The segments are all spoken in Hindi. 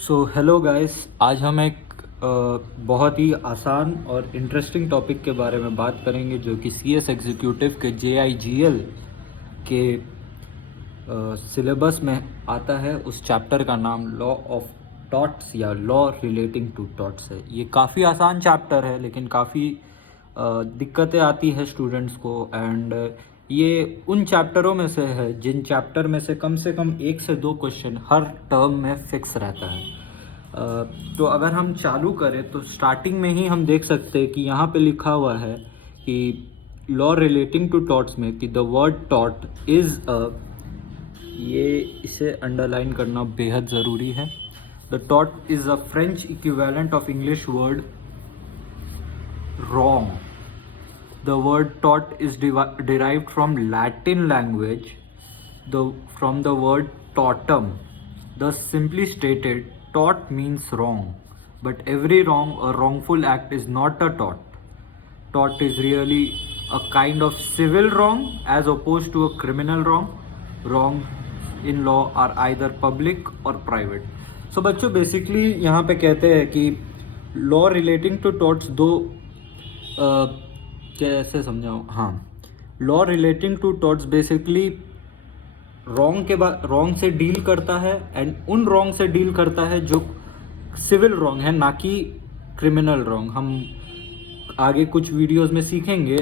सो हेलो गाइस, आज हम एक बहुत ही आसान और इंटरेस्टिंग टॉपिक के बारे में बात करेंगे जो कि सीएस एग्जीक्यूटिव के JIGL के सिलेबस में आता है। उस चैप्टर का नाम लॉ ऑफ टॉट्स या लॉ रिलेटिंग टू टॉट्स है। ये काफ़ी आसान चैप्टर है लेकिन काफ़ी दिक्कतें आती है स्टूडेंट्स को। एंड ये उन चैप्टरों में से है जिन चैप्टर में से कम 1 से 2 क्वेश्चन हर टर्म में फिक्स रहता है। तो अगर हम चालू करें तो स्टार्टिंग में ही हम देख सकते हैं कि यहाँ पे लिखा हुआ है कि लॉ रिलेटिंग टू टॉट्स में कि द वर्ड टॉट इज़ ये इसे अंडरलाइन करना बेहद ज़रूरी है। The taught is a French equivalent of English word wrong. The word taught is derived from Latin language, from the word tautum. Thus, simply stated, taught means wrong. But every wrong or wrongful act is not a taught. Taught is really a kind of civil wrong as opposed to a criminal wrong. Wrong in law are either public or private. So बच्चों बेसिकली यहाँ पे कहते हैं कि लॉ रिलेटिंग टू टॉट्स दो कैसे समझाऊँ। हाँ, law relating to torts basically wrong के बाद रॉन्ग से डील करता है एंड उन रॉन्ग से डील करता है जो सिविल रॉन्ग है, ना कि क्रिमिनल रॉन्ग। हम आगे कुछ वीडियोस में सीखेंगे।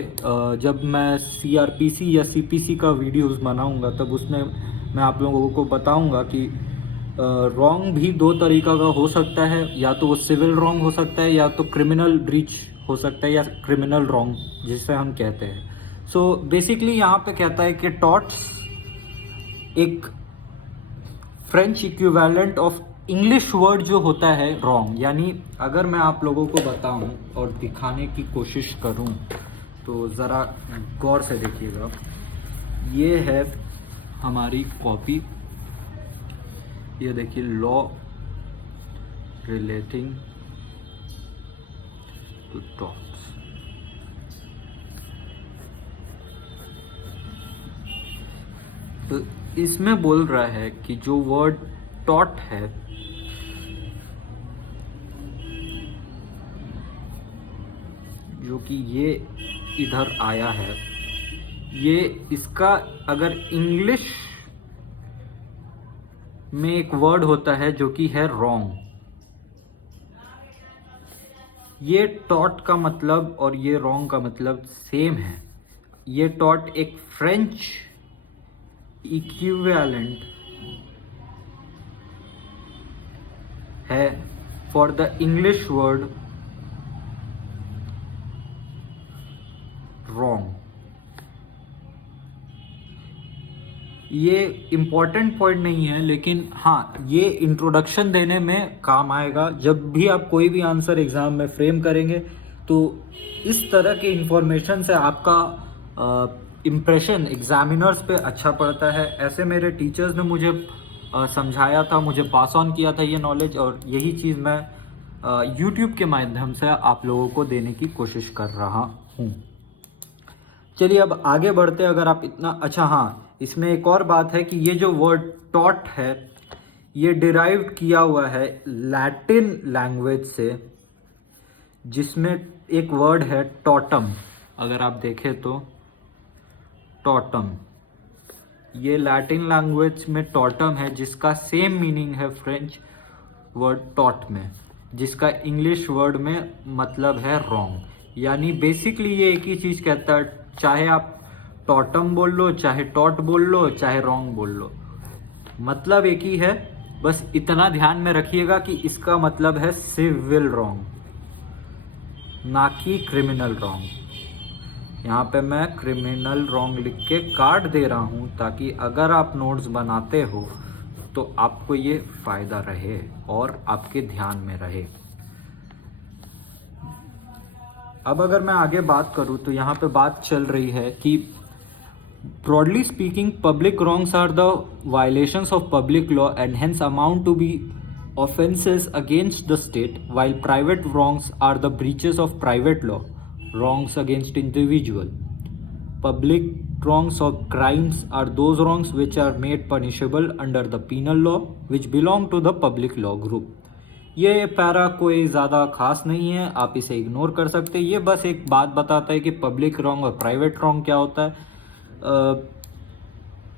जब मैं CRPC या CPC का वीडियोस बनाऊंगा तब उसमें मैं आप लोगों को बताऊंगा कि रॉन्ग भी दो तरीका का हो सकता है। या तो वो सिविल रॉन्ग हो सकता है या तो क्रिमिनल ब्रीच हो सकता है या क्रिमिनल रॉन्ग जिसे हम कहते हैं। सो बेसिकली यहाँ पे कहता है कि टॉट्स एक French equivalent of English word जो होता है रॉन्ग। यानी अगर मैं आप लोगों को बताऊं और दिखाने की कोशिश करूं तो ज़रा गौर से देखिएगा। ये है हमारी कॉपी, ये देखिए लॉ रिलेटिंग टू टॉट्स। तो इसमें बोल रहा है कि जो वर्ड टॉट है जो कि ये इधर आया है, ये इसका अगर इंग्लिश में एक वर्ड होता है जो कि है रॉन्ग। ये टॉट का मतलब और ये रॉन्ग का मतलब सेम है। ये टॉट एक फ्रेंच इक्विवेलेंट है for the English word wrong. ये इम्पॉर्टेंट पॉइंट नहीं है लेकिन हाँ, ये इंट्रोडक्शन देने में काम आएगा। जब भी आप कोई भी आंसर एग्ज़ाम में फ्रेम करेंगे तो इस तरह के इंफॉर्मेशन से आपका इम्प्रेशन एग्जामिनर्स पे अच्छा पड़ता है। ऐसे मेरे टीचर्स ने मुझे समझाया था, मुझे पास ऑन किया था ये नॉलेज, और यही चीज़ मैं यूट्यूब के माध्यम से आप लोगों को देने की कोशिश कर रहा हूँ। चलिए अब आगे बढ़ते। अगर आप इतना अच्छा, हाँ, इसमें एक और बात है कि ये जो वर्ड टॉट है ये डिराइव्ड किया हुआ है लैटिन लैंग्वेज से, जिसमें एक वर्ड है टॉटम। अगर आप देखें तो टॉटम, ये लैटिन लैंग्वेज में टॉटम है जिसका सेम मीनिंग है फ्रेंच वर्ड टॉट में, जिसका इंग्लिश वर्ड में मतलब है रॉन्ग। यानी बेसिकली ये एक ही चीज़ कहता है, चाहे आप टॉटम बोल लो, चाहे टॉट बोल लो, चाहे रॉन्ग बोल लो, मतलब एक ही है। बस इतना ध्यान में रखिएगा कि इसका मतलब है सिविल रॉन्ग, ना कि क्रिमिनल रॉन्ग। यहाँ पे मैं क्रिमिनल रॉन्ग लिख के काट दे रहा हूँ ताकि अगर आप नोट्स बनाते हो तो आपको ये फ़ायदा रहे और आपके ध्यान में रहे। अब अगर मैं आगे बात करूँ तो यहाँ पे बात चल रही है कि broadly speaking, public wrongs are the violations of public law and hence amount to be offenses against the state, while private wrongs are the breaches of private law, wrongs against individual. Public wrongs or crimes are those wrongs which are made punishable under the penal law, which belong to the public law group. ये पैरा कोई ज़्यादा खास नहीं है, आप इसे इग्नोर कर सकते हैं। ये बस एक बात बताता है कि पब्लिक रॉन्ग और प्राइवेट रॉन्ग क्या होता है।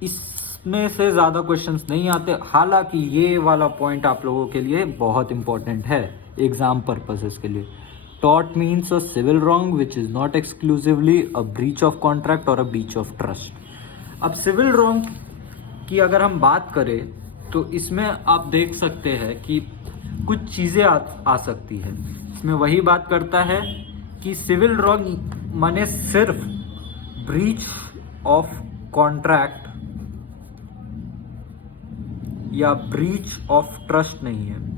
इसमें से ज़्यादा क्वेश्चंस नहीं आते, हालांकि ये वाला पॉइंट आप लोगों के लिए बहुत इंपॉर्टेंट है एग्जाम पर्पसेस के लिए। Tort means a civil wrong which is not exclusively a breach of contract और अ ब्रीच ऑफ ट्रस्ट। अब सिविल रॉन्ग की अगर हम बात करें तो इसमें आप देख सकते हैं कि कुछ चीज़ें आ सकती है। इसमें वही बात करता है कि सिविल रॉन्ग माने सिर्फ ब्रीच ऑफ कॉन्ट्रैक्ट या ब्रीच ऑफ ट्रस्ट नहीं है।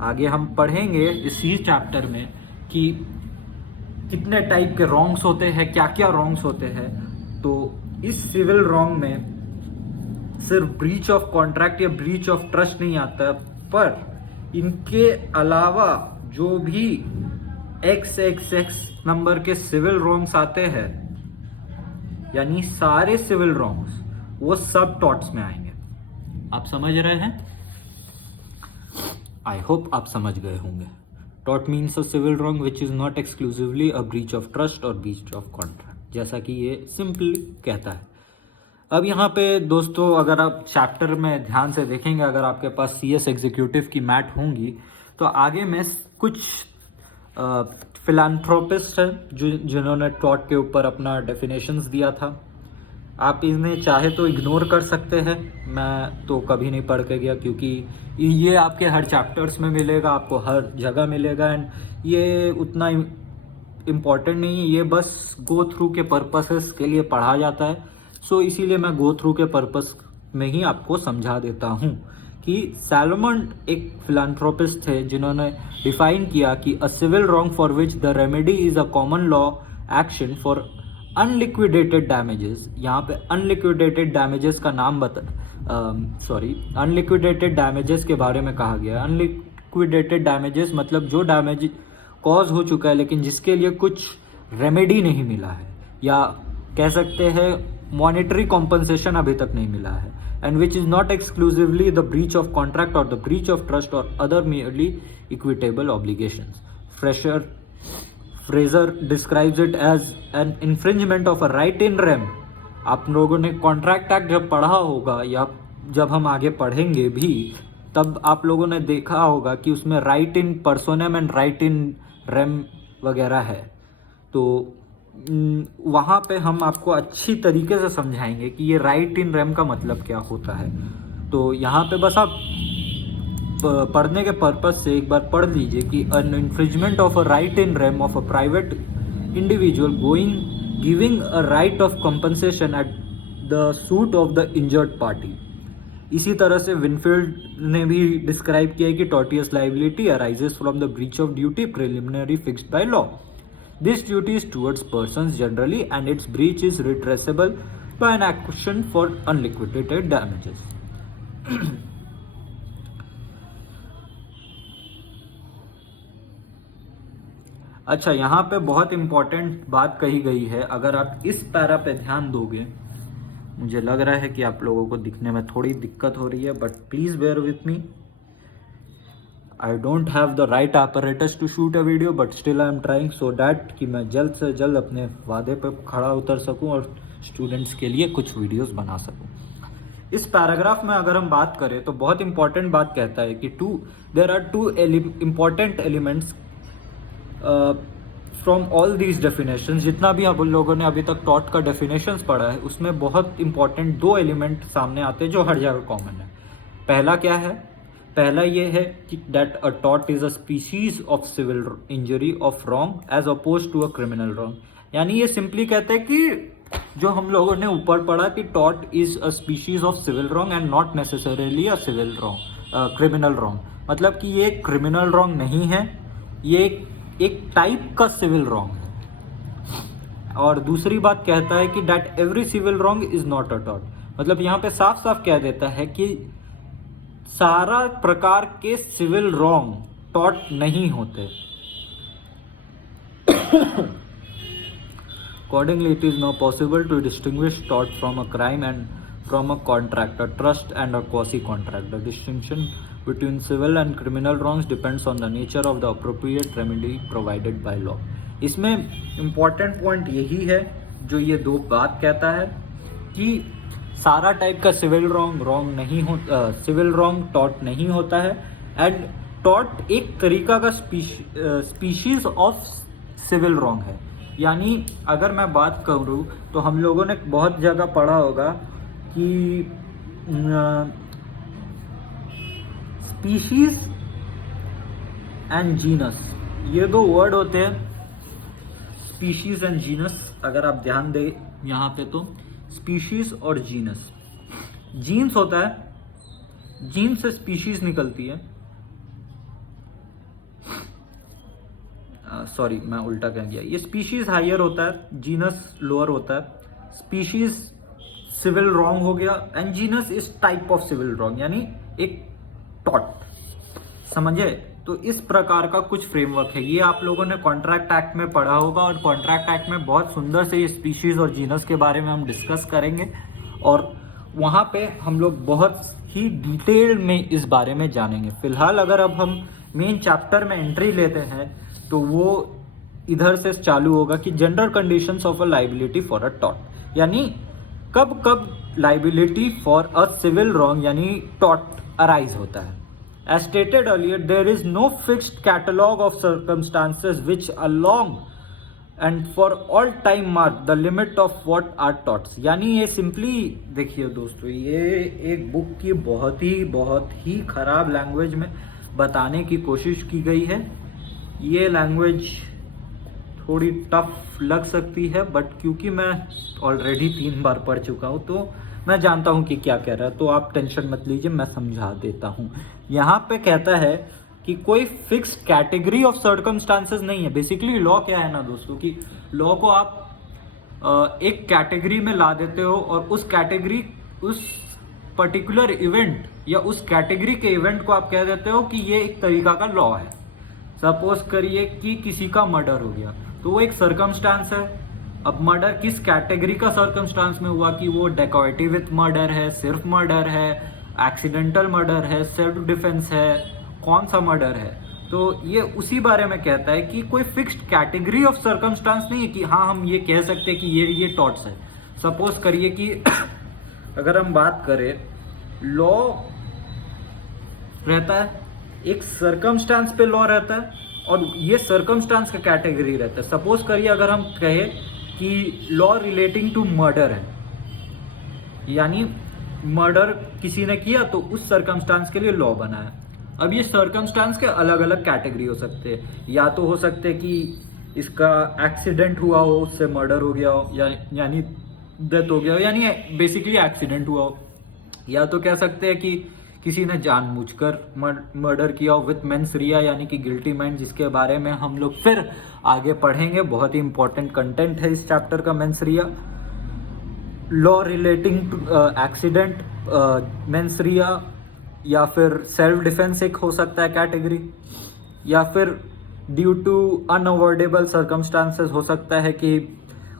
आगे हम पढ़ेंगे इसी चैप्टर में कि कितने टाइप के रॉन्ग्स होते हैं, क्या क्या रॉन्ग्स होते हैं। तो इस सिविल रॉन्ग में सिर्फ ब्रीच ऑफ कॉन्ट्रैक्ट या ब्रीच ऑफ ट्रस्ट नहीं आता, पर इनके अलावा जो भी XXX नंबर के सिविल रॉन्ग्स आते हैं, यानी सारे सिविल रॉन्ग्स वो सब टॉर्ट्स में आएंगे। आप समझ रहे हैं? आई होप आप समझ गए होंगे। Tort means a civil wrong which is not exclusively a breach of trust और ब्रीच ऑफ कॉन्ट्रैक्ट, जैसा कि ये सिंपली कहता है। अब यहाँ पे दोस्तों अगर आप चैप्टर में ध्यान से देखेंगे, अगर आपके पास CS एग्जीक्यूटिव की मैट होंगी तो आगे में कुछ फिलैंथ्रोपिस्ट हैं जिन्होंने टॉर्ट के ऊपर अपना डेफिनेशंस दिया था। आप इन्हें चाहे तो इग्नोर कर सकते हैं, मैं तो कभी नहीं पढ़ के गया क्योंकि ये आपके हर चैप्टर्स में मिलेगा, आपको हर जगह मिलेगा, एंड ये उतना इम्पॉर्टेंट नहीं है। ये बस गो थ्रू के पर्पसेस के लिए पढ़ा जाता है। सो इसीलिए मैं गो थ्रू के पर्पस में ही आपको समझा देता हूँ कि सैलोमन एक फिलैंथ्रोपिस्ट थे जिन्होंने डिफाइन किया कि a civil wrong for which the remedy is a common law action for unliquidated damages. यहाँ पे अनलिक्विडेटेड डैमेजेस का नाम अनलिक्विडेटेड डैमेजेस के बारे में कहा गया। अनलिक्विडेटेड डैमेजेस मतलब जो डैमेज कॉज हो चुका है लेकिन जिसके लिए कुछ रेमेडी नहीं मिला है, या कह सकते हैं मॉनेटरी कॉम्पनसेशन अभी तक नहीं मिला है, and which is not exclusively the breach of contract और द ब्रीच ऑफ ट्रस्ट और other merely equitable obligations. Fraser describes it as an infringement of a right in rem. आप लोगों ने कॉन्ट्रैक्ट एक्ट जब पढ़ा होगा या जब हम आगे पढ़ेंगे भी, तब आप लोगों ने देखा होगा कि उसमें right in personam and right in rem वगैरह है। तो वहाँ पे हम आपको अच्छी तरीके से समझाएंगे कि ये राइट इन रेम का मतलब क्या होता है। तो यहाँ पे बस आप पढ़ने के पर्पज से एक बार पढ़ लीजिए कि an infringement of a right in rem of a private individual giving a right of compensation at the suit of the injured party. इसी तरह से विनफील्ड ने भी डिस्क्राइब किया है कि tortious liability arises from the breach of duty preliminary fixed by law. This duty is towards persons generally and its breach is redressable by an action for unliquidated damages. अच्छा, यहाँ पे बहुत इंपॉर्टेंट बात कही गई है। अगर आप इस पैरा पे ध्यान दोगे, मुझे लग रहा है कि आप लोगों को दिखने में थोड़ी दिक्कत हो रही है, but please bear with me. I don't have the right apparatus to shoot a video, but still I am trying so that कि मैं जल्द से जल्द अपने वादे पर खड़ा उतर सकूं और स्टूडेंट्स के लिए कुछ वीडियोस बना सकूं। इस पैराग्राफ में अगर हम बात करें तो बहुत इंपॉर्टेंट बात कहता है कि there are two important elements from all these definitions. जितना भी आप लोगों ने अभी तक टॉर्ट का डेफिनेशंस पढ़ा है उसमें बहुत इंपॉर्टेंट दो एलिमेंट सामने आते हैं जो हर जगह कॉमन है। पहला क्या है? पहला ये है कि that a tort is a species of civil injury of wrong as opposed to a criminal wrong. यानी ये सिंपली कहते हैं कि जो हम लोगों ने ऊपर पढ़ा कि tort is a species of civil wrong and not necessarily a civil wrong, criminal wrong. मतलब कि ये क्रिमिनल रॉन्ग नहीं है, ये एक टाइप का सिविल रॉन्ग है। और दूसरी बात कहता है कि that every civil wrong is not a tort. मतलब यहाँ पे साफ साफ कह देता है कि सारा प्रकार के सिविल रॉन्ग टॉर्ट नहीं होते। Accordingly, it is now possible to distinguish tort from a crime and from a contractor, trust and a quasi-contractor. Distinction between civil and criminal wrongs depends on the nature of the appropriate remedy provided by law. इसमें important point यही है जो ये दो बात कहता है कि सारा टाइप का सिविल रॉन्ग नहीं हो, सिविल रॉन्ग टॉर्ट नहीं होता है, एंड टॉर्ट एक तरीका का स्पीशीज ऑफ सिविल रॉन्ग है. यानी अगर मैं बात करूँ तो हम लोगों ने बहुत जगह पढ़ा होगा कि स्पीशीज एंड जीनस, ये दो वर्ड होते हैं, स्पीशीज एंड जीनस. अगर आप ध्यान दें यहाँ पे तो स्पीशीज और जीनस, जीन्स होता है, जीन्स से स्पीशीज निकलती है. सॉरी मैं उल्टा कह गया, ये स्पीशीज हायर होता है, जीनस लोअर होता है. स्पीशीज सिविल रॉन्ग हो गया and genus is type of civil wrong, यानी एक टॉर्ट. समझे? तो इस प्रकार का कुछ फ्रेमवर्क है. ये आप लोगों ने कॉन्ट्रैक्ट एक्ट में पढ़ा होगा, और कॉन्ट्रैक्ट एक्ट में बहुत सुंदर से ये स्पीशीज और जीनस के बारे में हम डिस्कस करेंगे, और वहाँ पे हम लोग बहुत ही डिटेल में इस बारे में जानेंगे. फिलहाल अगर अब हम मेन चैप्टर में एंट्री लेते हैं तो वो इधर से चालू होगा कि general conditions of a liability for a tort, यानी कब कब liability for a civil wrong यानी टॉर्ट अराइज होता है. As stated earlier, there is no fixed catalogue of circumstances which along and for all time mark the limit of what are torts. यानी ये सिंपली देखिए दोस्तों, ये एक बुक की बहुत ही खराब लैंग्वेज में बताने की कोशिश की गई है. ये लैंग्वेज थोड़ी टफ लग सकती है, बट क्योंकि मैं ऑलरेडी 3 बार पढ़ चुका हूँ तो मैं जानता हूँ कि क्या कह रहा है, तो आप टेंशन मत लीजिए, मैं समझा देता हूँ. यहाँ पे कहता है कि कोई फिक्स कैटेगरी ऑफ सर्कमस्टांसेस नहीं है. बेसिकली लॉ क्या है ना दोस्तों, कि लॉ को आप एक कैटेगरी में ला देते हो, और उस कैटेगरी, उस पर्टिकुलर इवेंट या उस कैटेगरी के इवेंट को आप कह देते हो कि ये एक तरीका का लॉ है. सपोज करिए कि किसी का मर्डर हो गया, तो वो एक सर्कमस्टांस है. अब मर्डर किस कैटेगरी का सर्कमस्टांस में हुआ, कि वो डेकोइटी विथ मर्डर है, सिर्फ मर्डर है, एक्सीडेंटल मर्डर है, सेल्फ डिफेंस है, कौन सा मर्डर है. तो ये उसी बारे में कहता है कि कोई फिक्स्ड कैटेगरी ऑफ सर्कमस्टांस नहीं है कि हाँ हम ये कह सकते हैं कि ये टॉर्ट्स है. सपोज करिए कि अगर हम बात करें, लॉ रहता है, एक सर्कमस्टांस पे लॉ रहता है, और ये सर्कमस्टांस का कैटेगरी रहता है. सपोज करिए अगर हम कहें कि लॉ रिलेटिंग टू मर्डर है, यानी मर्डर किसी ने किया तो उस सर्कमस्टांस के लिए लॉ बना है. अब ये सर्कमस्टांस के अलग अलग कैटेगरी हो सकते हैं. या तो हो सकते हैं कि इसका एक्सीडेंट हुआ हो, उससे मर्डर हो गया हो, यानी डेथ हो गया हो, यानी बेसिकली एक्सीडेंट हुआ हो. या तो कह सकते हैं कि किसी ने जानबूझकर मर्डर किया हो विथ मेंस रिया, यानी कि गिल्टी माइंड, जिसके बारे में हम लोग फिर आगे पढ़ेंगे. बहुत ही इंपॉर्टेंट कंटेंट है इस चैप्टर का, mens rea. Law relating to accident, mens rea, या फिर सेल्फ डिफेंस एक हो सकता है कैटेगरी, या फिर ड्यू टू अनअवॉइडेबल सर्कमस्टांसेस हो सकता है कि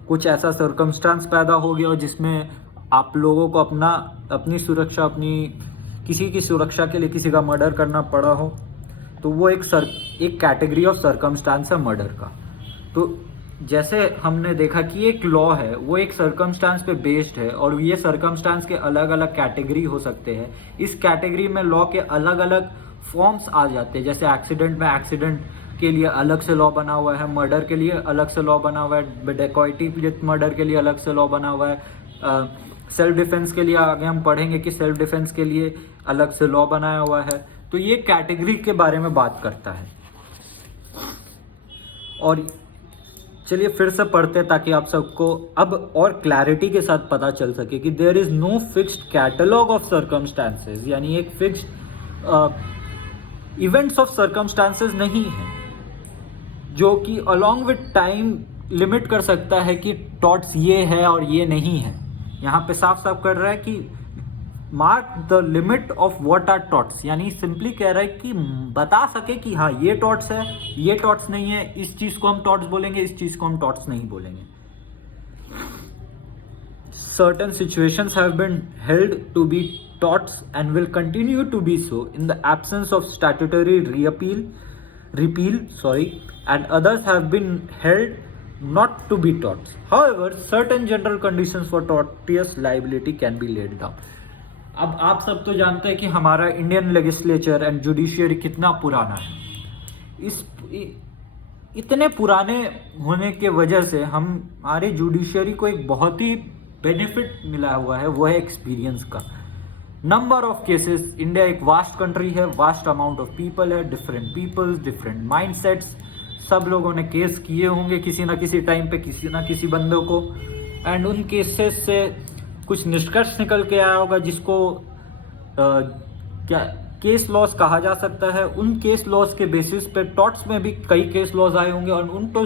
कुछ ऐसा सर्कमस्टांस पैदा हो गया हो जिसमें आप लोगों को अपनी सुरक्षा, अपनी किसी की सुरक्षा के लिए किसी का मर्डर करना पड़ा हो, तो वो एक कैटेगरी ऑफ सर्कमस्टांस है मर्डर का. तो जैसे हमने देखा कि एक लॉ है, वो एक सर्कमस्टांस पे बेस्ड है, और ये सर्कमस्टांस के अलग अलग कैटेगरी हो सकते हैं. इस कैटेगरी में लॉ के अलग अलग फॉर्म्स आ जाते हैं. जैसे एक्सीडेंट में एक्सीडेंट के लिए अलग से लॉ बना हुआ है, मर्डर के लिए अलग से लॉ बना हुआ है, डेकोइटी विथ मर्डर के लिए अलग से लॉ बना हुआ है, सेल्फ डिफेंस के लिए आगे हम पढ़ेंगे कि सेल्फ डिफेंस के लिए अलग से लॉ बनाया हुआ है. तो ये कैटेगरी के बारे में बात करता है. और चलिए फिर से पढ़ते हैं ताकि आप सबको अब और क्लैरिटी के साथ पता चल सके कि there is no fixed catalogue of circumstances, यानी एक फिक्स्ड इवेंट्स ऑफ सर्कमस्टांसेस नहीं है जो कि अलॉन्ग विद टाइम लिमिट कर सकता है कि टॉर्ट्स ये है और ये नहीं है. यहाँ पे साफ साफ कर रहा है कि mark the limit of what are torts, यानी सिंपली कह रहा है कि बता सके कि हाँ ये टॉर्ट्स है, ये टॉर्ट्स नहीं है, इस चीज को हम टॉर्ट्स बोलेंगे, इस चीज को हम टॉर्ट्स नहीं बोलेंगे. certain situations have been held to be torts and will continue to be so in the absence of statutory repeal, and others have been held not to be torts. However, certain general conditions for tortious liability can be laid down. अब आप सब तो जानते हैं कि हमारा इंडियन लेजिस्लेचर एंड जुडिशियरी कितना पुराना है। इतने पुराने होने के वजह से हमारे जुडिशियरी को एक बहुत ही बेनिफिट मिला हुआ है, वो है एक्सपीरियंस का। नंबर ऑफ केसेस, इंडिया एक वास्ट कंट्री है, वास्ट अमाउंट ऑफ पीपल है, डिफरेंट पीपल्स, डिफरेंट माइंडसेट्स, सब लोगों ने केस किए होंगे किसी ना किसी टाइम पे किसी ना किसी बंदों को, एंड उन केसेस से कुछ निष्कर्ष निकल के आया होगा जिसको क्या केस लॉस कहा जा सकता है। उन केस लॉस के बेसिस पे टॉर्ट्स में भी कई केस लॉस आए होंगे और उन तो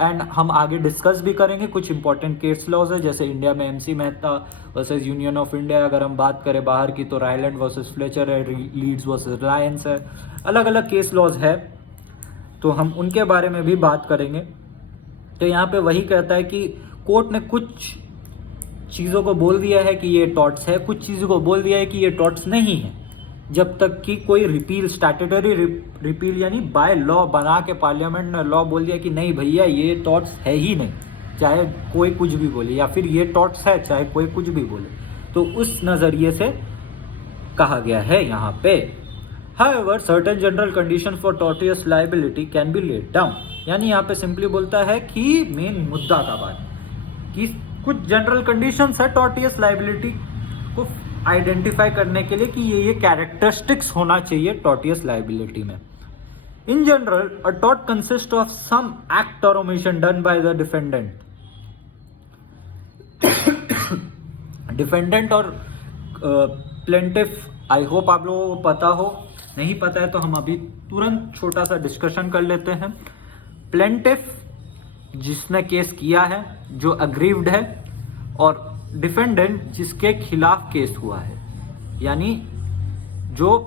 एंड हम आगे डिस्कस भी करेंगे। कुछ इंपॉर्टेंट केस लॉज है, जैसे इंडिया में MC Mehta versus union of India, अगर हम बात करें बाहर की तो रायलैंड वर्सेस फ्लेचर है, लीड्स वर्सेस रिलायंस है, अलग अलग केस लॉज है, तो हम उनके बारे में भी बात करेंगे। तो यहाँ पे वही कहता है कि कोर्ट ने कुछ चीज़ों को बोल दिया है कि ये टॉर्ट्स है, कुछ चीज़ों को बोल दिया है कि ये टॉर्ट्स नहीं है, जब तक कि कोई रिपील, स्टैट्यूटरी रिपील यानी बाय लॉ बना के पार्लियामेंट ने लॉ बोल दिया कि नहीं भैया ये टॉर्ट्स है ही नहीं, चाहे कोई कुछ भी बोले, या फिर ये टॉर्ट्स है चाहे कोई कुछ भी बोले, तो उस नज़रिए से कहा गया है यहाँ पे। However, certain general conditions for tortious liability can be laid down, यानी यहाँ पे सिंपली बोलता है कि मेन मुद्दा का बात कि कुछ जनरल कंडीशंस है टॉर्टियस लाइबिलिटी को आइडेंटिफाई करने के लिए कि ये कैरेक्टरिस्टिक्स होना चाहिए टॉर्टियस लाइबिलिटी में। In general, a tort consist of some act और omission done by the defendant. Defendant और प्लेंटिफ, आई होप आप लोगों को पता हो, नहीं पता है तो हम अभी तुरंत छोटा सा डिस्कशन कर लेते हैं। प्लेंटिफ जिसने केस किया है, जो अग्रीव्ड है, और डिफेंडेंट जिसके खिलाफ केस हुआ है, यानी जो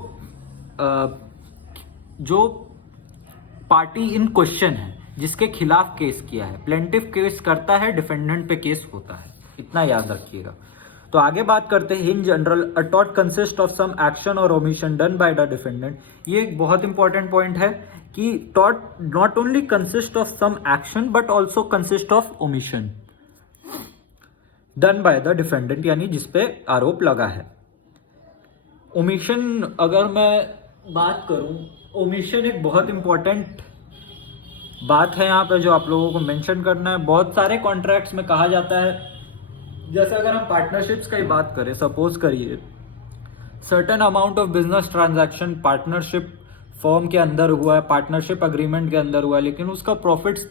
पार्टी इन क्वेश्चन है जिसके खिलाफ केस किया है। प्लेंटिफ केस करता है, डिफेंडेंट पे केस होता है, इतना याद रखिएगा। तो आगे बात करते हैं। In general, a tort consist of some action और omission done by the defendant. ये एक बहुत इंपॉर्टेंट पॉइंट है कि tort not only consist of some action but also consist of omission done by the defendant, यानी जिसपे आरोप लगा है। ओमिशन अगर मैं बात करूं, ओमिशन एक बहुत इंपॉर्टेंट बात है यहाँ पे जो आप लोगों को मेंशन करना है। बहुत सारे कॉन्ट्रैक्ट्स में कहा जाता है, जैसे अगर हम पार्टनरशिप्स की बात करें, सपोज करिए certain amount of business transaction partnership firm के अंदर हुआ है, पार्टनरशिप अग्रीमेंट के अंदर हुआ है, लेकिन उसका प्रॉफिट्स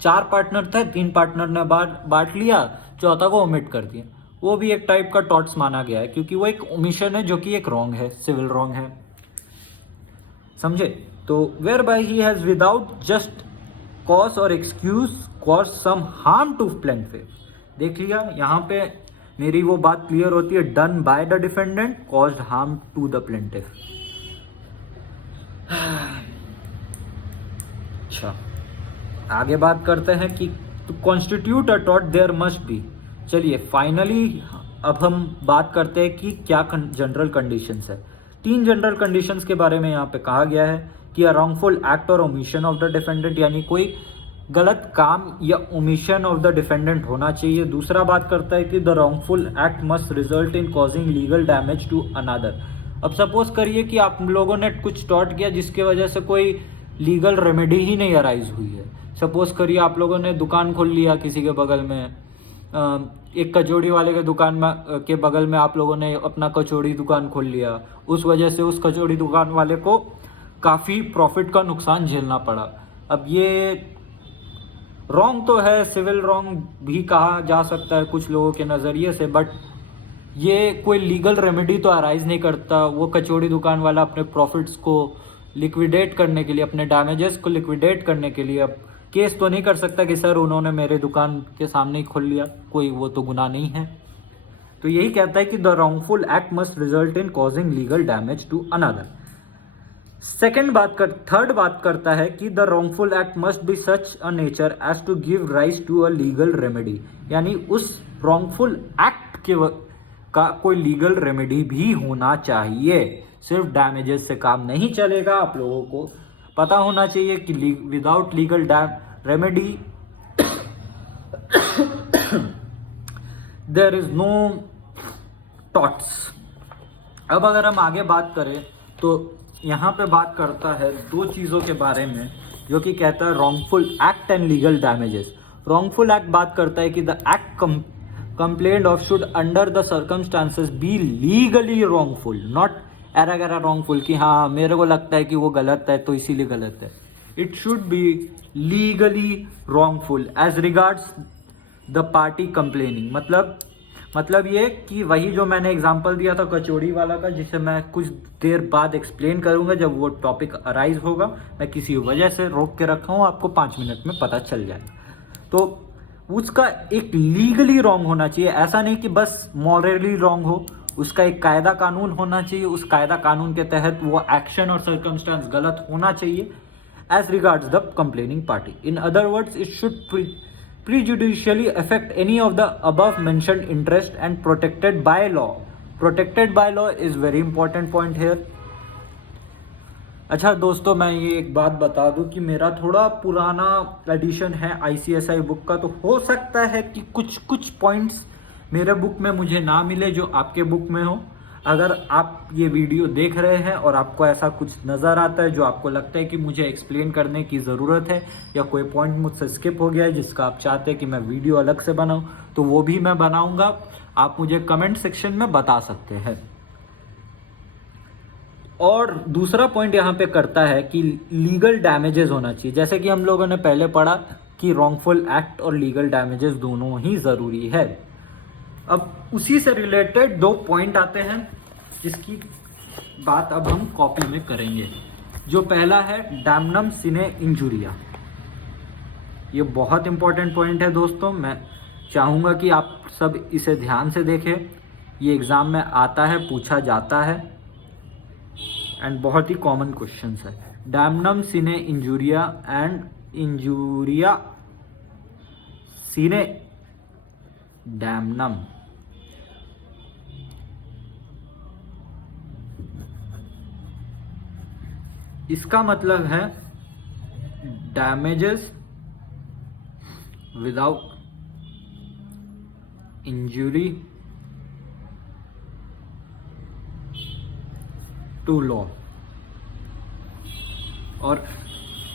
4 पार्टनर थे, 3 पार्टनर ने बांट लिया, चौथा को ओमिट कर दिया, वो भी एक टाइप का टॉर्ट्स माना गया है, क्योंकि वो एक ओमिशन है जो कि एक रॉन्ग है, सिविल रॉन्ग है, समझे। तो whereby he has without just cause और excuse cause some harm to plaintiff. देख लिया, यहाँ पे मेरी वो बात क्लियर होती है, done by the defendant caused harm to the plaintiff. अच्छा, आगे बात करते हैं कि to constitute a tort there must be. चलिए फाइनली अब हम बात करते हैं कि क्या जनरल कंडीशंस है। 3 जनरल कंडीशंस के बारे में यहाँ पे कहा गया है कि अ रॉन्गफुल एक्ट और ओमिशन ऑफ द डिफेंडेंट, यानी कोई गलत काम या ओमिशन ऑफ द डिफेंडेंट होना चाहिए। दूसरा बात करता है कि the wrongful act must result in causing legal damage to another. अब सपोज करिए कि आप लोगों ने कुछ टॉर्ट किया जिसके वजह से कोई लीगल रेमेडी ही नहीं अराइज हुई है। सपोज करिए आप लोगों ने दुकान खोल लिया किसी के बगल में, एक कचौड़ी वाले के दुकान में के बगल में आप लोगों ने अपना कचौड़ी दुकान खोल लिया, उस वजह से उस कचौड़ी दुकान वाले को काफ़ी प्रॉफिट का नुकसान झेलना पड़ा। अब ये रॉन्ग तो है, सिविल रॉन्ग भी कहा जा सकता है कुछ लोगों के नज़रिए से, बट ये कोई लीगल रेमेडी तो अराइज नहीं करता। वो कचौड़ी दुकान वाला अपने प्रॉफिट्स को लिक्विडेट करने के लिए, अपने डैमेजेस को लिक्विडेट करने के लिए अब केस तो नहीं कर सकता कि सर उन्होंने मेरे दुकान के सामने ही खोल लिया, कोई वो तो गुनाह नहीं है। तो यही कहता है कि the wrongful act must result in causing legal damage to another. Third बात करता है कि the wrongful act must be such a nature as to give rise to a legal remedy, यानी उस रॉन्गफुल एक्ट का कोई लीगल रेमेडी भी होना चाहिए। सिर्फ डैमेजेस से काम नहीं चलेगा, आप लोगों को पता होना चाहिए कि without legal remedy there is no torts. अब अगर हम आगे बात करें तो यहाँ पे बात करता है दो चीज़ों के बारे में, जो कि कहता है wrongful act and legal damages. Wrongful act बात करता है कि the act complained of should under the circumstances be legally wrongful, not एरा गैरा रॉन्गफुल कि हाँ मेरे को लगता है कि वो गलत है तो इसीलिए गलत है। It should be legally wrongful as regards the party complaining. मतलब ये कि वही जो मैंने एग्जांपल दिया था कचौड़ी वाला का, जिसे मैं कुछ देर बाद एक्सप्लेन करूंगा जब वो टॉपिक अराइज होगा। मैं किसी वजह से रोक के रखा हूँ, आपको 5 मिनट में पता चल जाएगा। तो उसका एक लीगली रॉन्ग होना चाहिए, ऐसा नहीं कि बस मॉरली रॉन्ग हो। उसका एक कायदा कानून होना चाहिए, उस कायदा कानून के तहत वो एक्शन और सर्कमस्टांस गलत होना चाहिए as regards the complaining party. In other words it should prejudicially affect any of the above mentioned interest and protected by law. Protected by law is very important point here. अच्छा दोस्तों, मैं ये एक बात बता दूं कि मेरा थोड़ा पुराना एडिशन है ICSI बुक का, तो हो सकता है कि कुछ पॉइंट्स मेरे बुक में मुझे ना मिले जो आपके बुक में हो। अगर आप ये वीडियो देख रहे हैं और आपको ऐसा कुछ नज़र आता है जो आपको लगता है कि मुझे एक्सप्लेन करने की ज़रूरत है, या कोई पॉइंट मुझसे स्किप हो गया है जिसका आप चाहते हैं कि मैं वीडियो अलग से बनाऊं, तो वो भी मैं बनाऊंगा। आप मुझे कमेंट सेक्शन में बता सकते हैं। और दूसरा पॉइंट यहाँ पे करता है कि लीगल डैमेजेस होना चाहिए। जैसे कि हम लोगों ने पहले पढ़ा कि रॉन्गफुल एक्ट और लीगल डैमेजेस दोनों ही ज़रूरी है। अब उसी से रिलेटेड 2 पॉइंट आते हैं जिसकी बात अब हम कॉपी में करेंगे। जो पहला है डैमनम सिने इंजुरिया। ये बहुत इंपॉर्टेंट पॉइंट है दोस्तों, मैं चाहूँगा कि आप सब इसे ध्यान से देखें। ये एग्ज़ाम में आता है, पूछा जाता है एंड बहुत ही कॉमन क्वेश्चन है। Damnum sine injuria and injuria sine damnum. इसका मतलब है damages without injury to law. और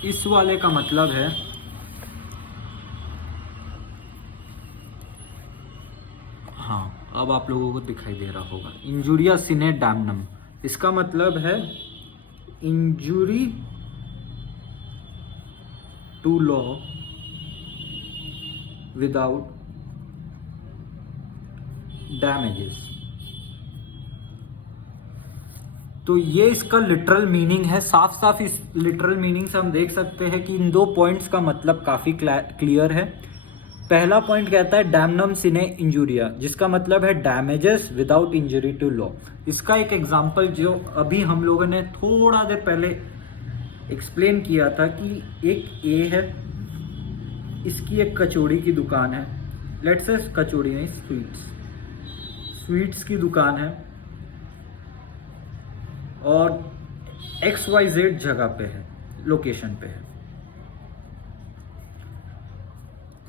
इस वाले का मतलब है हाँ, अब आप लोगों को दिखाई दे रहा होगा, इंजुरिया सिने डैमनम। इसका मतलब है injury to law without damages. तो ये इसका लिटरल मीनिंग है। साफ साफ इस लिटरल मीनिंग से हम देख सकते हैं कि इन 2 पॉइंट्स का मतलब काफ़ी क्लियर है। पहला पॉइंट कहता है डैमनम सिने इंजुरिया, जिसका मतलब है damages without injury to law. इसका एक एग्जांपल जो अभी हम लोगों ने थोड़ा देर पहले एक्सप्लेन किया था कि एक ए है, इसकी एक कचौड़ी की दुकान है। लेट्स से कचौड़ी नहीं, स्वीट्स की दुकान है और XYZ जगह पे है, लोकेशन पे है,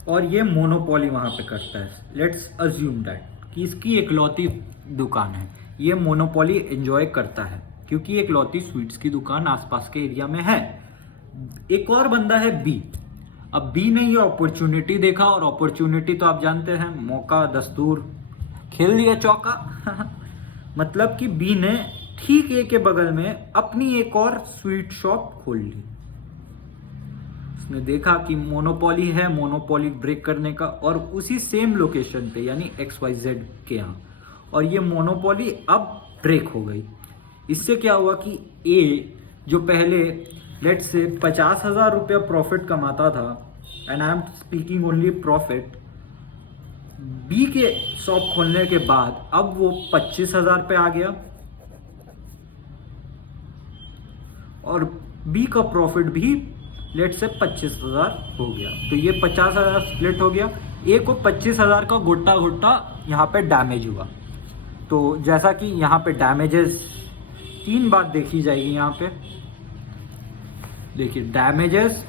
और ये मोनोपोली वहाँ पे करता है। लेट्स अज्यूम दैट कि इसकी एकलौती दुकान है, ये मोनोपोली एंजॉय करता है क्योंकि एकलौती स्वीट्स की दुकान आसपास के एरिया में है। एक और बंदा है बी। अब बी ने ये अपॉर्चुनिटी देखा, और अपॉर्चुनिटी तो आप जानते हैं, मौका दस्तूर, खेल लिया चौका। मतलब कि बी ने ठीक ए के बगल में अपनी एक और स्वीट शॉप खोल ली। उसने देखा कि मोनोपोली है, मोनोपोली ब्रेक करने का, और उसी सेम लोकेशन पे यानी XYZ के यहाँ, और ये मोनोपोली अब ब्रेक हो गई। इससे क्या हुआ कि ए जो पहले लेट्स से 50,000 रुपया प्रॉफिट कमाता था, and I am speaking only profit, B के शॉप खोलने के बाद अब वो 25,000 पे आ गया, और बी का प्रॉफिट भी लेट से 25,000 हो गया। तो ये 50,000 स्प्लिट हो गया, ए को 25,000 का गोटा गोटा यहाँ पे डैमेज हुआ। तो जैसा कि यहाँ पे डैमेजेस 3 बात देखी जाएगी। यहाँ पे देखिए डैमेजेस,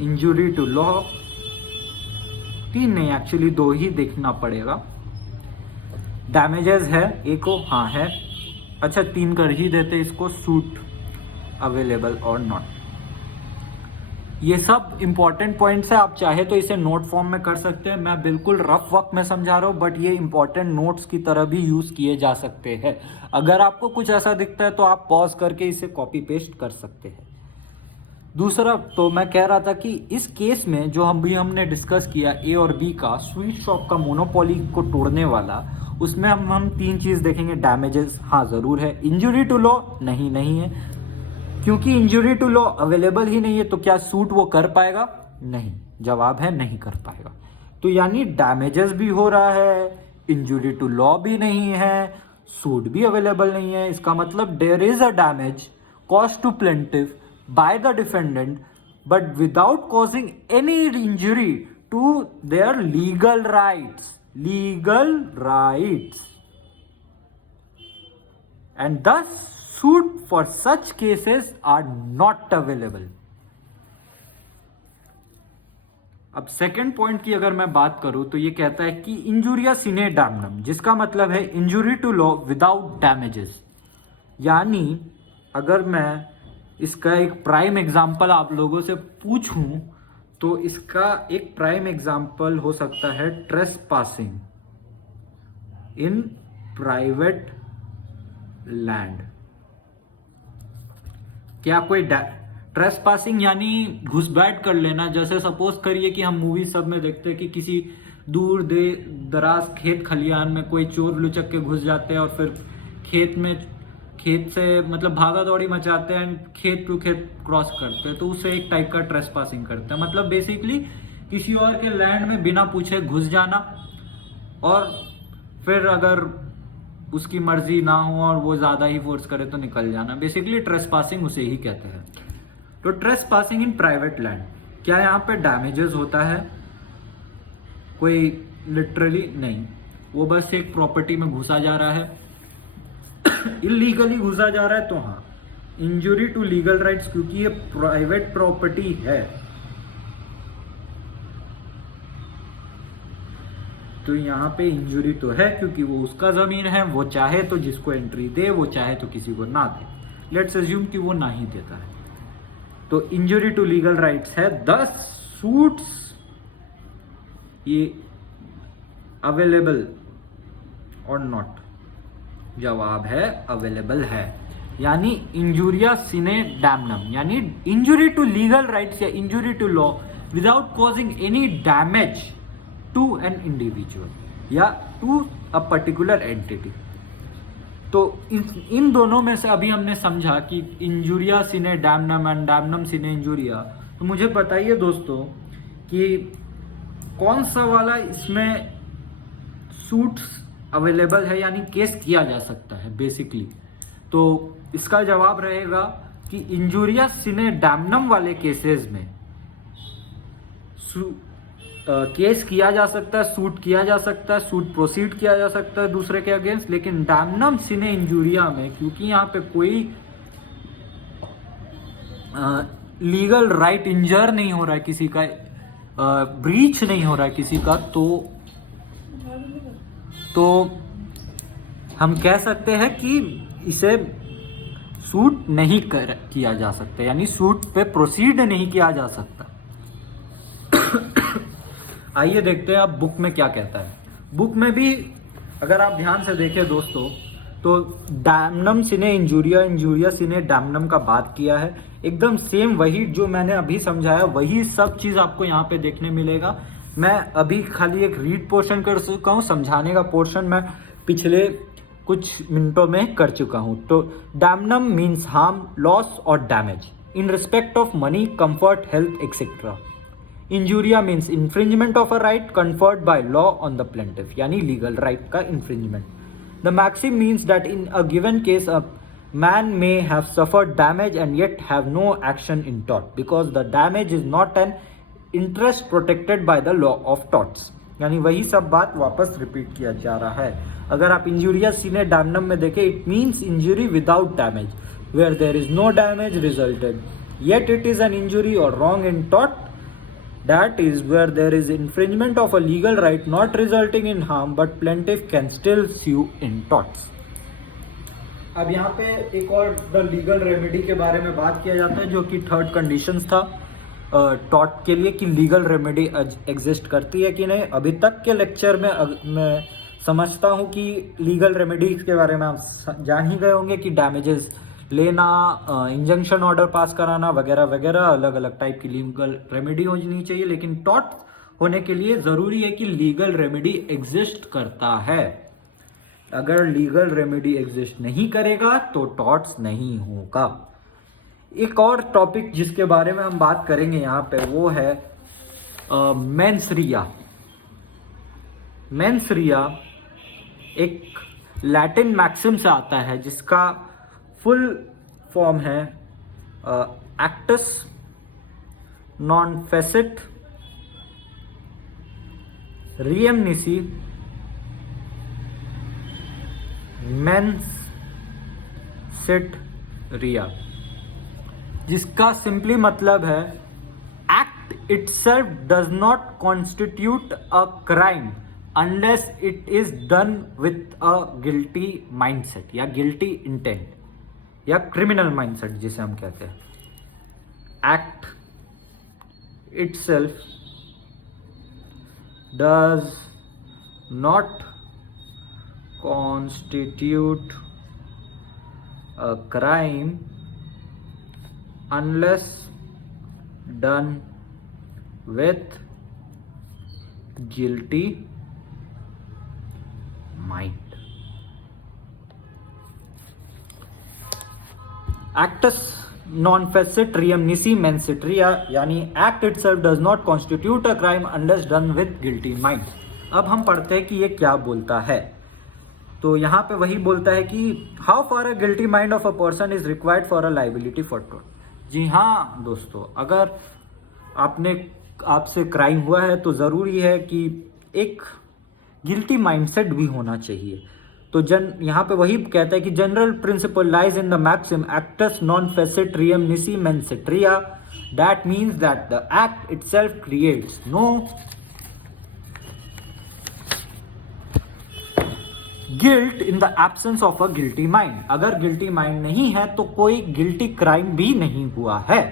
इंजुरी टू लॉ, 3 नहीं एक्चुअली 2 ही देखना पड़ेगा। डैमेजेस है ए को, हाँ है, अच्छा 3 कर ही देते इसको, सूट अवेलेबल और नॉट। ये सब इंपॉर्टेंट पॉइंट्स है, आप चाहे तो इसे नोट फॉर्म में कर सकते हैं। मैं बिल्कुल रफ वक्त में समझा रहा हूँ, बट ये इंपॉर्टेंट नोट्स की तरह भी यूज किए जा सकते हैं। अगर आपको कुछ ऐसा दिखता है तो आप पॉज करके इसे कॉपी पेस्ट कर सकते हैं। दूसरा, तो मैं कह रहा था कि इस केस में जो हमने डिस्कस किया ए और बी का, स्वीट शॉप का मोनोपोली को तोड़ने वाला, उसमें हम 3 चीज देखेंगे। डैमेजेस हाँ जरूर है, इंजुरी टू लॉ नहीं है, क्योंकि इंजुरी टू लॉ अवेलेबल ही नहीं है तो क्या सूट वो कर पाएगा? नहीं, जवाब है नहीं कर पाएगा। तो यानी डैमेजेस भी हो रहा है, इंजुरी टू लॉ भी नहीं है, सूट भी अवेलेबल नहीं है। इसका मतलब there is a damage caused to plaintiff by the defendant but without causing any injury to their legal rights, and thus suit for such cases are not available. अब सेकेंड पॉइंट की अगर मैं बात करूं तो ये कहता है कि इंजुरिया सिने डैमनम, जिसका मतलब है injury to law without damages. यानी अगर मैं इसका एक प्राइम एग्जाम्पल आप लोगों से पूछूं तो इसका एक प्राइम एग्जाम्पल हो सकता है ट्रेसपासिंग इन प्राइवेट लैंड। क्या कोई ट्रेसपासिंग यानी घुसपैठ कर लेना, जैसे सपोज करिए कि हम मूवी सब में देखते हैं कि किसी दूर दराज खेत खलियान में कोई चोर लुचक के घुस जाते हैं और फिर खेत से मतलब भागा दौड़ी मचाते हैं, खेत टू खेत क्रॉस करते हैं, तो उससे एक टाइप का ट्रेसपासिंग करते हैं। मतलब बेसिकली किसी और के लैंड में बिना पूछे घुस जाना और फिर अगर उसकी मर्जी ना हो और वो ज्यादा ही फोर्स करे तो निकल जाना। बेसिकली ट्रेसपासिंग उसे ही कहते हैं। तो ट्रेसपासिंग इन प्राइवेट लैंड, क्या यहाँ पे डैमेजेस होता है? कोई लिटरली नहीं, वो बस एक प्रॉपर्टी में घुसा जा रहा है, इलीगली घुसा जा रहा है, तो हाँ इंजुरी टू लीगल राइट्स, क्योंकि ये प्राइवेट प्रॉपर्टी है तो यहाँ पे इंजुरी तो है क्योंकि वो उसका जमीन है, वो चाहे तो जिसको एंट्री दे, वो चाहे तो किसी को ना दे। लेट्स अज्यूम कि वो ना ही देता है, तो इंजुरी टू लीगल राइट्स है। 10 सूट्स ये अवेलेबल और नॉट, जवाब है अवेलेबल है। यानी इंजुरिया सिने डैमनम, यानी इंजुरी टू लीगल राइट्स या injury to law without causing any damage to an individual या टू अ पर्टिकुलर एंटिटी। तो इन दोनों में से अभी हमने समझा कि injuria sine damnum and damnum sine injuria. तो मुझे बताइए दोस्तों कि कौन सा वाला इसमें सूट्स अवेलेबल है, यानी केस किया जा सकता है बेसिकली। तो इसका जवाब रहेगा कि इंजुरिया सिने डैमनम वाले केसेस में केस किया जा सकता है, सूट किया जा सकता है, सूट प्रोसीड किया जा सकता है दूसरे के अगेंस्ट। लेकिन डैमनम सिने इंजुरिया में क्योंकि यहाँ पे कोई लीगल राइट इंजर नहीं हो रहा है किसी का, ब्रीच नहीं हो रहा है किसी का, तो हम कह सकते हैं कि इसे सूट नहीं किया जा सकता, यानी सूट पे प्रोसीड नहीं किया जा सकता। आइए देखते हैं अब बुक में क्या कहता है। बुक में भी अगर आप ध्यान से देखें दोस्तों तो डैमनम सिने इंजुरिया, इंजुरिया सिने डैमनम का बात किया है। एकदम सेम वही जो मैंने अभी समझाया, वही सब चीज आपको यहाँ पे देखने मिलेगा। मैं अभी खाली एक रीड पोर्शन कर चुका हूँ, समझाने का पोर्शन मैं पिछले कुछ मिनटों में कर चुका हूँ। तो डैमनम मीन्स हार्म, लॉस और damage in respect of money, comfort, health etcetera. Injuria means infringement of a right conferred by law on the plaintiff, यानी लीगल राइट का इन्फ्रिंजमेंट। The maxim means that in a given case a man may have suffered damage and yet have no action in tort because the damage is not an interest protected by the law of torts. यानी वही सब बात वापस रिपीट किया जा रहा है। अगर आप इंजुरिया सीने डामनम में देखें, it means injury without damage where there is no damage resulted, yet it is an injury और wrong in tort, that is where there is infringement of a legal right not resulting in harm but plaintiff can still sue in torts। अब यहाँ पे एक और द लीगल रेमेडी के बारे में बात किया जाता है, जो कि थर्ड कंडीशंस था टॉर्ट के लिए कि लीगल रेमेडी एग्जिस्ट करती है कि नहीं। अभी तक के लेक्चर में मैं समझता हूँ कि लीगल रेमेडीज के बारे में आप जान ही गए होंगे कि डैमेजेस लेना, इंजंक्शन ऑर्डर पास कराना वगैरह वगैरह, अलग अलग टाइप की लीगल रेमेडी होनी चाहिए। लेकिन टॉर्ट होने के लिए ज़रूरी है कि लीगल रेमेडी एग्जिस्ट करता है। अगर लीगल रेमेडी एग्जिस्ट नहीं करेगा तो टॉर्ट्स नहीं होगा। एक और टॉपिक जिसके बारे में हम बात करेंगे यहाँ पे वो है मेंस रिया। मेंस रिया एक लैटिन मैक्सिम से आता है जिसका फुल फॉर्म है actus non facit reum nisi mens sit rea, जिसका सिंपली मतलब है act itself does not constitute a crime unless it is done with a guilty mindset या गिल्टी इंटेंट या क्रिमिनल माइंडसेट जिसे हम कहते हैं। Act itself does not constitute a crime unless done with guilty mind. Actus non facit reum nisi mens sit rea, यानी act itself does not constitute a crime unless done with guilty mind. अब हम पढ़ते हैं कि ये क्या बोलता है। तो यहाँ पे वही बोलता है कि how far a guilty mind of a person is required for a liability for tort. जी हाँ दोस्तों, अगर आपसे क्राइम हुआ है तो ज़रूरी है कि एक गिल्टी माइंडसेट भी होना चाहिए। तो यहाँ पे वही कहता है कि general principle lies in the maxim actus non facit reum nisi mens sit rea, that means that the act itself creates no guilt in the absence of a guilty mind. अगर गिल्टी माइंड नहीं है तो कोई गिल्टी क्राइम भी नहीं हुआ है।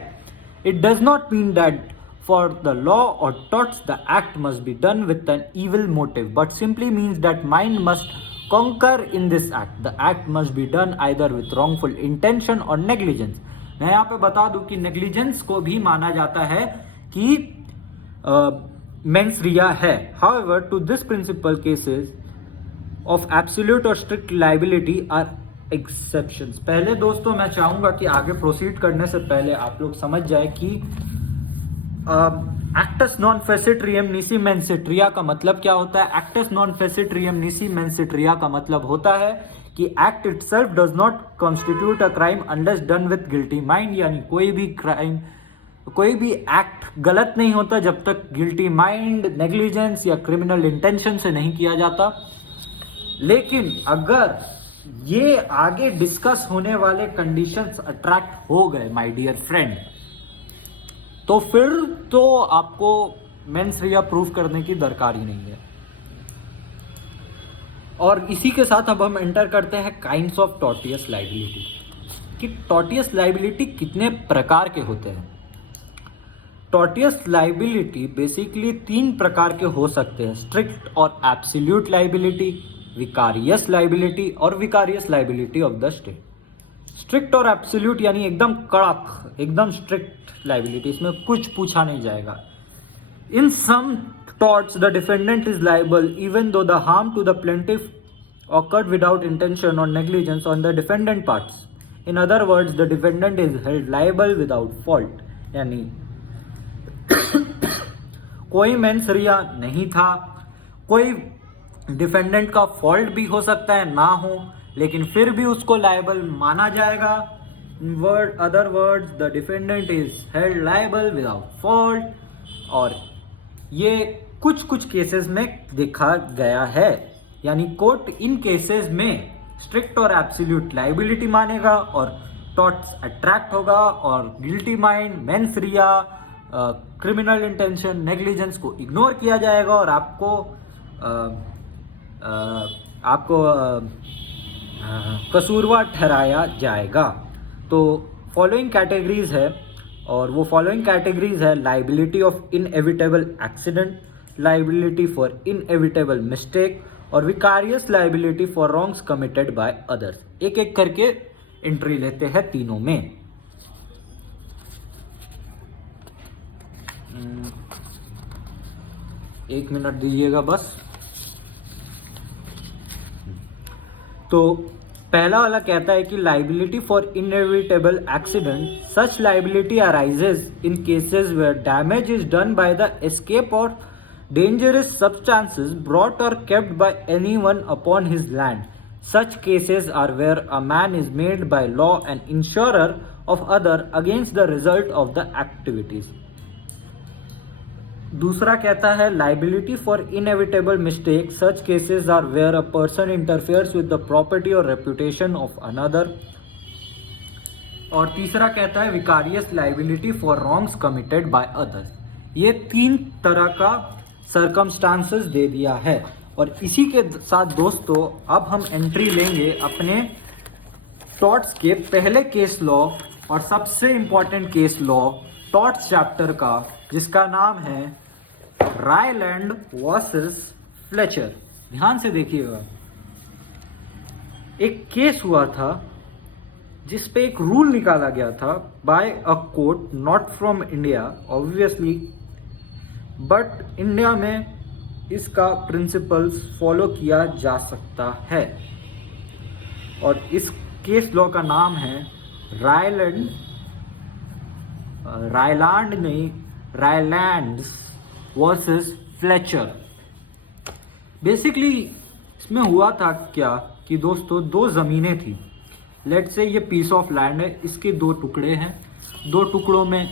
It does not mean that for the law or torts the act must be done with an evil motive, but simply means that mind must conquer in this act. The act must be done either with wrongful intention or negligence। मैं यहाँ पे बता दूं कि negligence को भी माना जाता है कि mens rea है। However, to this principle cases of absolute or strict liability are exceptions। पहले दोस्तों मैं चाहूंगा कि आगे प्रोसीड करने से पहले आप लोग समझ जाए कि acts non facit reum nisi mens sit रिया का मतलब क्या होता है। Actus non facit reum nisi mens sit रिया का मतलब होता है कि act itself does not constitute a crime unless done with guilty mind, यानी कोई भी क्राइम, कोई भी एक्ट गलत नहीं होता जब तक गिल्टी माइंड, नेग्लिजेंस या क्रिमिनल इंटेंशन से नहीं किया जाता। लेकिन अगर ये आगे डिस्कस होने वाले कंडीशंस अट्रैक्ट हो गए माय डियर फ्रेंड, तो फिर तो आपको मेंस रिया प्रूफ करने की दरकार ही नहीं है। और इसी के साथ अब हम एंटर करते हैं काइंड्स ऑफ टॉर्टियस लाइबिलिटी, कि टॉर्टियस लाइबिलिटी कितने प्रकार के होते हैं। टॉर्टियस लाइबिलिटी बेसिकली 3 प्रकार के हो सकते हैं, स्ट्रिक्ट और एब्सोल्यूट लाइबिलिटी, विकारियस लाइबिलिटी और vicarious liability of the state. Strict और एब्सोल्यूट यानी एकदम कड़क, एकदम स्ट्रिक्ट लाइबिलिटी, इसमें कुछ पूछा नहीं जाएगा। इन सम torts the defendant is liable even though the harm to the plaintiff occurred without intention or negligence on the defendant parts. In other words, the defendant is held liable without fault, यानी कोई मेंस रिया नहीं था, कोई डिफेंडेंट का फॉल्ट भी हो सकता है ना हो, लेकिन फिर भी उसको लायबल माना जाएगा। In other words, the defendant is held liable without fault और ये कुछ कुछ केसेस में देखा गया है, यानी कोर्ट इन केसेस में स्ट्रिक्ट और एब्सोल्यूट लाइबिलिटी मानेगा और टॉर्ट्स अट्रैक्ट होगा और गिल्टी माइंड, मेंस रिया, क्रिमिनल इंटेंशन, नेग्लिजेंस को इग्नोर किया जाएगा और आपको कसूरवार ठहराया जाएगा। तो फॉलोइंग कैटेगरीज है, और वो फॉलोइंग कैटेगरीज है liability of inevitable accident, liability for inevitable mistake और vicarious liability for wrongs committed by others. एक एक करके एंट्री लेते हैं तीनों में। एक मिनट दीजिएगा बस। तो पहला वाला कहता है कि liability for inevitable accident, such liability arises in cases where damage is done by the escape और dangerous substances brought or kept by anyone upon his land. Such cases are where a man is made by law an insurer of other against the result of the activities. दूसरा कहता है liability for inevitable mistake. Such cases are where a person interferes with the property or reputation of another. और तीसरा कहता है vicarious liability for wrongs committed by others. ये तीन तरह का सर्कमस्टांसेस दे दिया है। और इसी के साथ दोस्तों अब हम एंट्री लेंगे अपने टॉर्ट्स के पहले केस लॉ और सबसे important case law torts chapter का, जिसका नाम है रायलैंड वर्सेस फ्लेचर। ध्यान से देखिएगा, एक केस हुआ था जिस पे एक रूल निकाला गया था by a court not from India obviously, but India में इसका प्रिंसिपल्स फॉलो किया जा सकता है। और इस केस लॉ का नाम है रायलैंड्स वर्सेस फ्लेचर। बेसिकली इसमें हुआ था क्या कि दोस्तों दो ज़मीनें थी। लेट्स से ये पीस ऑफ लैंड है, इसके दो टुकड़े हैं, दो टुकड़ों में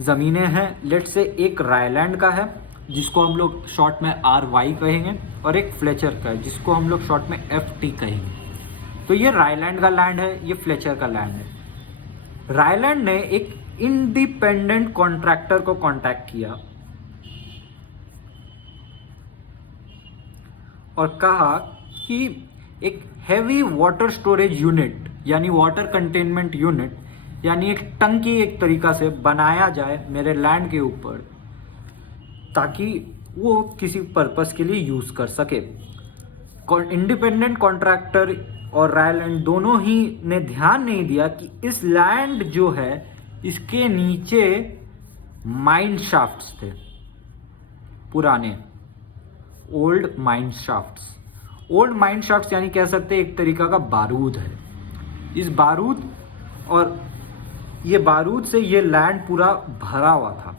ज़मीनें हैं। लेट से एक रायलैंड का है जिसको हम लोग शॉर्ट में RY कहेंगे, और एक फ्लेचर का है जिसको हम लोग शॉर्ट में FT कहेंगे। तो ये रायलैंड का लैंड है, ये फ्लेचर का लैंड है। रायलैंड ने एक इंडिपेंडेंट कॉन्ट्रैक्टर को कांटेक्ट किया और कहा कि एक हैवी वाटर स्टोरेज यूनिट यानी वाटर कंटेनमेंट यूनिट यानी एक टंकी एक तरीका से बनाया जाए मेरे लैंड के ऊपर, ताकि वो किसी पर्पस के लिए यूज कर सके। इंडिपेंडेंट कॉन्ट्रैक्टर और रायलैंड दोनों ही ने ध्यान नहीं दिया कि इस लैंड जो है इसके नीचे माइन शाफ्ट्स थे, पुराने old mine shafts. Old mine shafts यानी कह सकते एक तरीका का बारूद है। इस बारूद और ये बारूद से ये लैंड पूरा भरा हुआ था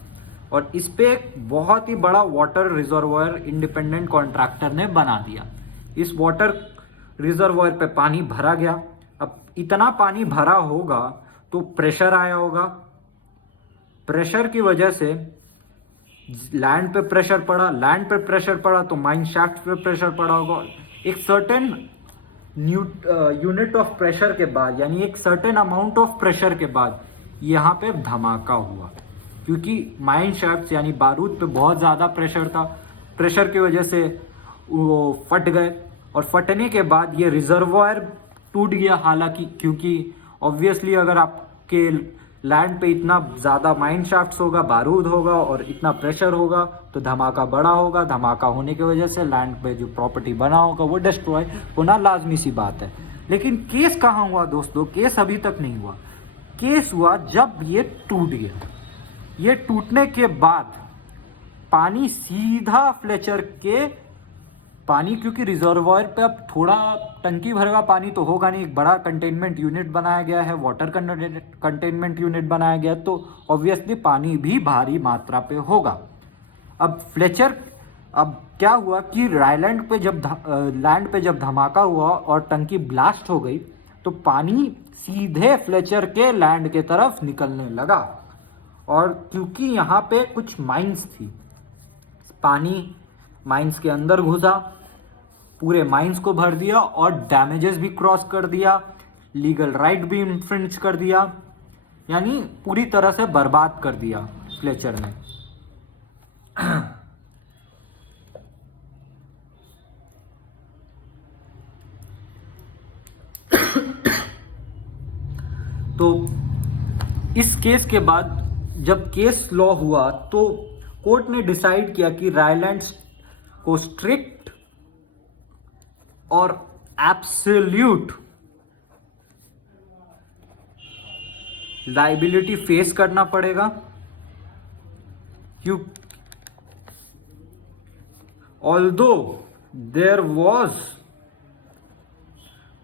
और इस पे एक बहुत ही बड़ा वाटर रिजर्वायर इंडिपेंडेंट कॉन्ट्रैक्टर ने बना दिया। इस वाटर रिजर्वायर पे पानी भरा गया। अब इतना पानी भरा होगा तो प्रेशर आया होगा, प्रेशर की वजह से लैंड पे प्रेशर पड़ा, लैंड पे प्रेशर पड़ा तो माइन शाफ्ट पे प्रेशर पड़ा होगा। एक सर्टेन यूनिट ऑफ प्रेशर के बाद यानी एक सर्टेन अमाउंट ऑफ प्रेशर के बाद यहाँ पे धमाका हुआ, क्योंकि माइन शाफ्ट यानी बारूद पे बहुत ज़्यादा प्रेशर था। प्रेशर की वजह से वो फट गए और फटने के बाद ये रिजर्वायर टूट गया। हालांकि क्योंकि ऑब्वियसली अगर आपके लैंड पे इतना ज़्यादा माइन शाफ्ट्स होगा, बारूद होगा और इतना प्रेशर होगा तो धमाका बड़ा होगा। धमाका होने की वजह से लैंड पे जो प्रॉपर्टी बना होगा वो डिस्ट्रॉय होना लाजमी सी बात है। लेकिन केस कहाँ हुआ दोस्तों? केस अभी तक नहीं हुआ। केस हुआ जब ये टूट गया। ये टूटने के बाद पानी सीधा फ्लेचर के पानी, क्योंकि रिजर्वायर पे अब थोड़ा टंकी भरेगा पानी तो होगा नहीं, एक बड़ा कंटेनमेंट यूनिट बनाया गया है, वाटर कंटेनमेंट यूनिट बनाया गया, तो ऑब्वियसली पानी भी भारी मात्रा पे होगा। अब फ्लेचर, अब क्या हुआ कि रायलैंड पे जब लैंड पे जब धमाका हुआ और टंकी ब्लास्ट हो गई तो पानी सीधे फ्लेचर के लैंड के तरफ निकलने लगा और क्योंकि यहाँ पे कुछ माइंस थी, पानी माइंस के अंदर घुसा, पूरे माइंस को भर दिया और डैमेजेस भी क्रॉस कर दिया, लीगल राइट भी इन्फ्रिंज कर दिया, यानी पूरी तरह से बर्बाद कर दिया फ्लेचर ने। तो इस केस के बाद जब केस लॉ हुआ तो कोर्ट ने डिसाइड किया कि रायलैंड को स्ट्रिक्ट और एब्सोल्यूट लाइबिलिटी फेस करना पड़ेगा, क्यों although there was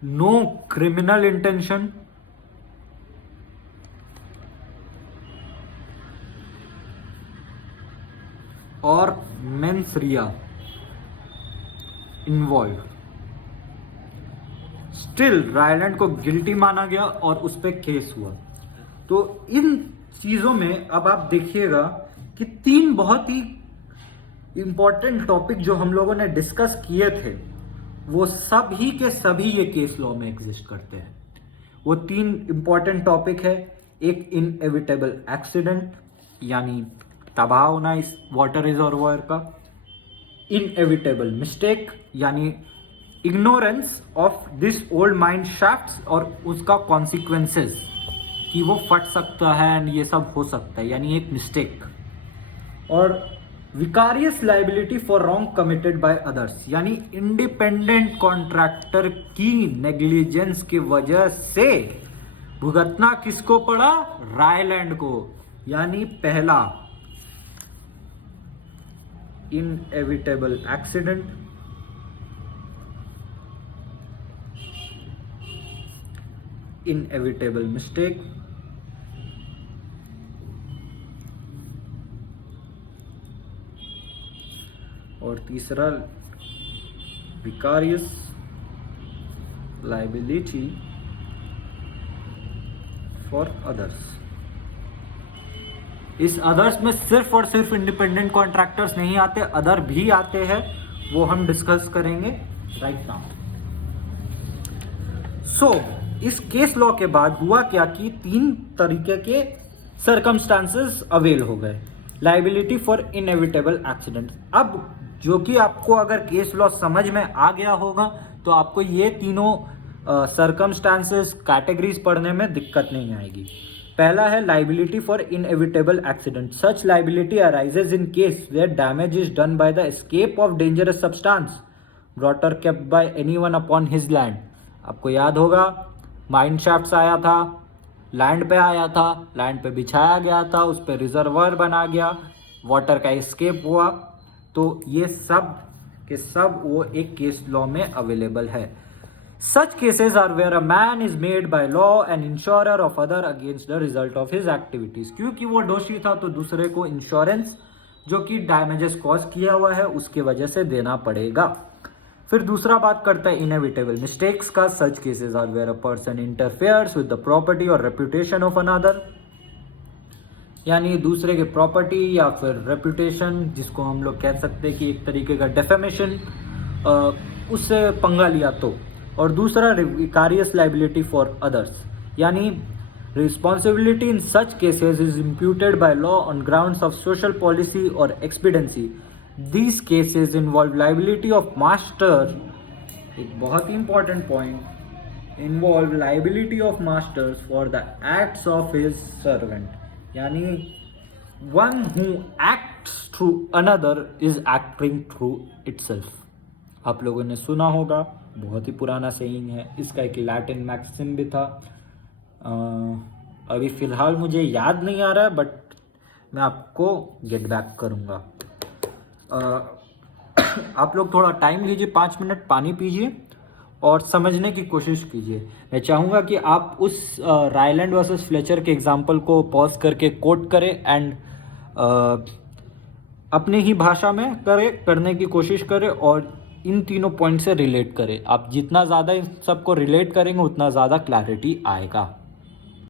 no criminal intention और mens rea involve, still Ryland को गिल्टी माना गया और उस पर केस हुआ। तो इन चीजों में अब आप देखिएगा कि 3 बहुत ही इंपॉर्टेंट टॉपिक जो हम लोगों ने डिस्कस किए थे वो सभी के सभी ये केस लॉ में एग्जिस्ट करते हैं। वो 3 इंपॉर्टेंट टॉपिक है, एक इनएविटेबल एक्सीडेंट यानी तबाह होना इस वाटर रिजर्वोयर का, इनएविटेबल मिस्टेक यानी ignorance of this old mine shafts और उसका कॉन्सिक्वेंसेस कि वो फट सकता है एंड ये सब हो सकता है, यानी एक मिस्टेक, और vicarious liability for wrong committed by others यानी इंडिपेंडेंट कॉन्ट्रैक्टर की नेग्लिजेंस की वजह से भुगतना किसको पड़ा, रायलैंड को, यानी पहला इनएविटेबल एक्सीडेंट, इनएविटेबल मिस्टेक, और तीसरा विकारियस लाइबिलिटी फॉर अदर्स। इस अदर्स में सिर्फ और सिर्फ इंडिपेंडेंट कॉन्ट्रैक्टर्स नहीं आते, अदर भी आते हैं, वो हम डिस्कस करेंगे राइट नाउ। सो इस केस लॉ के बाद हुआ क्या कि 3 तरीके के सर्कमस्टांसेस अवेल हो गए लाइबिलिटी फॉर इनएविटेबल एक्सीडेंट। अब जो कि आपको अगर केस लॉ समझ में आ गया होगा तो आपको ये तीनों सर्कमस्टांसेस कैटेगरीज पढ़ने में दिक्कत नहीं आएगी। पहला है liability for inevitable accident. Such liability arises in case where damage is done by the escape of dangerous substance brought और kept by anyone upon his land. आपको याद होगा माइन शाफ्ट्स आया था, लैंड पे आया था, लैंड पे बिछाया गया था, उस पर रिजर्वर बना गया, वाटर का एस्केप हुआ, तो ये सब के सब वो एक केस लॉ में अवेलेबल है। Such cases are where a man is made by law an insurer of other against the result of his activities। क्योंकि वो दोषी था तो दूसरे को इंश्योरेंस जो कि डैमेजेस कॉज किया हुआ है उसके वजह से देना पड़ेगा। फिर दूसरा बात करता है इनएविटेबल मिस्टेक्स का। Such cases are where a person interferes with the property और रेपुटेशन ऑफ अनदर, यानी दूसरे के प्रॉपर्टी या फिर रेपुटेशन, जिसको हम लोग कह सकते हैं कि एक तरीके का डेफेमेशन, उससे पंगा लिया तो। और दूसरा विकारियस लाइबिलिटी फॉर अदर्स, यानी responsibility in such cases is imputed by law on grounds of social policy और expediency. These cases involve liability of master, एक बहुत ही important point, involve liability of masters for the acts of his servant, यानी one who acts through another is acting through itself. आप लोगों ने सुना होगा, बहुत ही पुराना सेइंग है, इसका एक लैटिन मैक्सिम भी था, अभी फिलहाल मुझे याद नहीं आ रहा है, बट मैं आपको गेट बैक करूँगा। आप लोग थोड़ा टाइम लीजिए, 5 मिनट पानी पीजिए और समझने की कोशिश कीजिए। मैं चाहूँगा कि आप उस रायलैंड वर्सेस फ्लेचर के एग्जाम्पल को पॉज करके कोट करें एंड अपने ही भाषा में करने की कोशिश करें और इन तीनों पॉइंट से रिलेट करें। आप जितना ज़्यादा इन सबको रिलेट करेंगे उतना ज़्यादा क्लैरिटी आएगा।